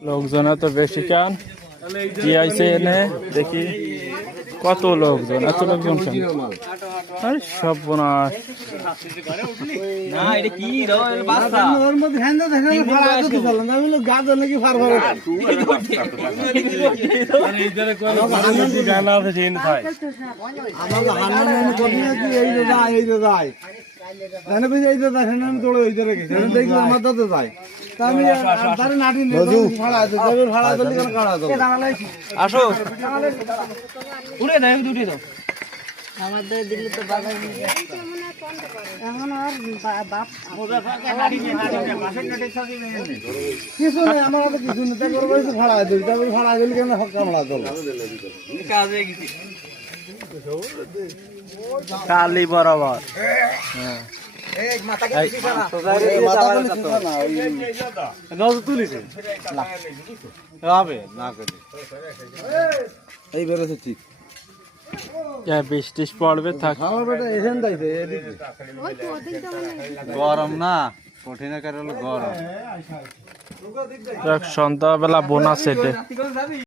লোকজন তো বেশি কান কি আইছে এনে দেখি কত লোকজন, এত লোকজন কেন? আরে সব বোনাস আসো উড়ে দাও উঠে দাও আমাদের দিল্লি তো বাবা এখন আর বাপ কিছু নেই আমার হাতে কিছু নেই তারপর বলছে ভাড়া দিল তারপর ভাড়া দিল কেন হক্কা ভাড়া দিল কাজে গেছি কালি বরাবর এই বেরোছে ঠিক বৃষ্টি পড়বে থাক গরম না কঠিন কারণ গরম সন্ধ্যাবেলা বোনাস সেটে